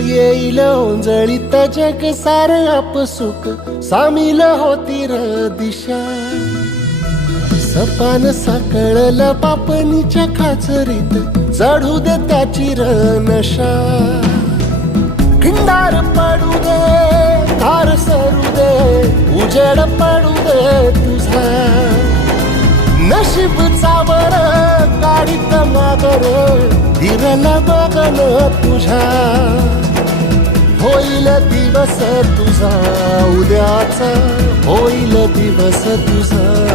येईल ओंजळीत जग सार आपसुक सामील होती र दिशा सपान साकळलं पापणीच्या खाचरीत चढू दे त्याची र नशा खिंडार पडू दे धार सरू दे उजेड पडू दे तुझा नशीब चावर काढीत मागर धीरल बघन तुझ्या होईल दिवस तुझा उद्याचा होईल दिवस तुझा